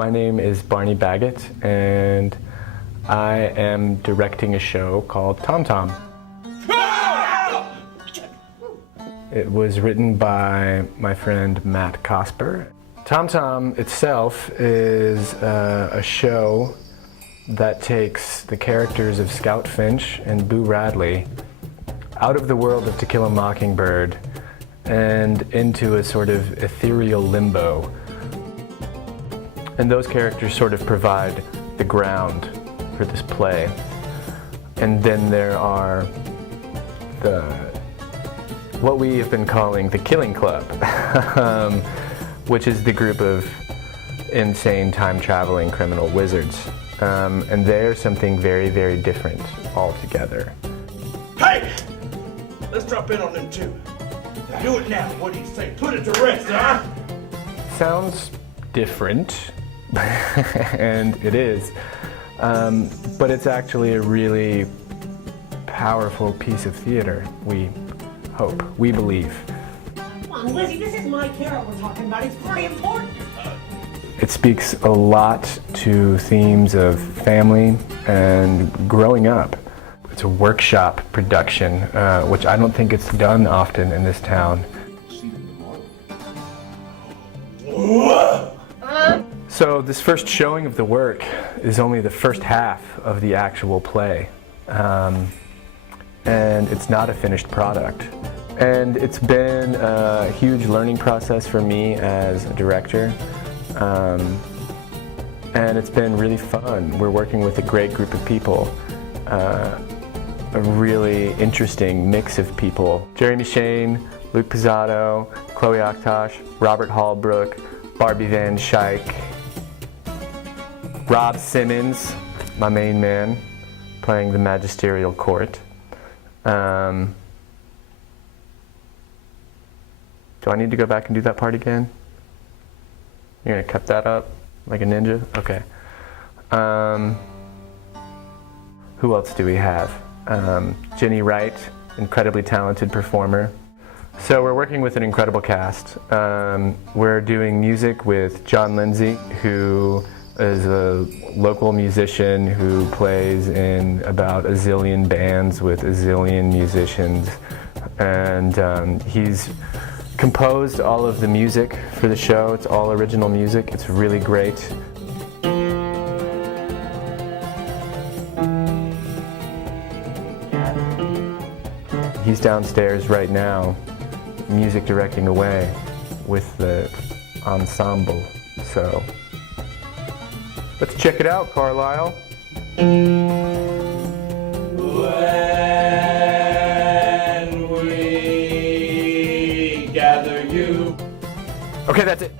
My name is Barney Baggett, and I am directing a show called ThomThom. It was written by my friend Matt Cosper. ThomThom itself is a show that takes the characters of Scout Finch and Boo Radley out of the world of To Kill a Mockingbird and into a sort of ethereal limbo. And those characters sort of provide the ground for this play. And then there are what we have been calling the Killing Club, which is the group of insane time-traveling criminal wizards. And they're something very, very different altogether. Hey! Let's drop in on them too. Do it now. What do you say? Put it to rest, huh? Sounds different, and it is. But it's actually a really powerful piece of theater, we hope, we believe. Come on, Lizzie, this is my Carol we're talking about. It's pretty important. It speaks a lot to themes of family and growing up. It's a workshop production, which I don't think it's done often in this town. So this first showing of the work is only the first half of the actual play. And it's not a finished product. And it's been a huge learning process for me as a director. And it's been really fun. We're working with a great group of people, a really interesting mix of people. Jeremy Shane, Luke Pizzato, Chloe Aktosh, Robert Hallbrook, Barbie Van Schaik, Rob Simmons, my main man, playing the magisterial court. Do I need to go back and do that part again? You're gonna cut that up like a ninja? Okay. Who else do we have? Jenny Wright, incredibly talented performer. So we're working with an incredible cast. We're doing music with John Lindsay, who is a local musician who plays in about a zillion bands with a zillion musicians. And he's composed all of the music for the show. It's all original music. It's really great. He's downstairs right now, music directing away with the ensemble. So let's check it out, Carlisle. When we gather you. Okay, that's it.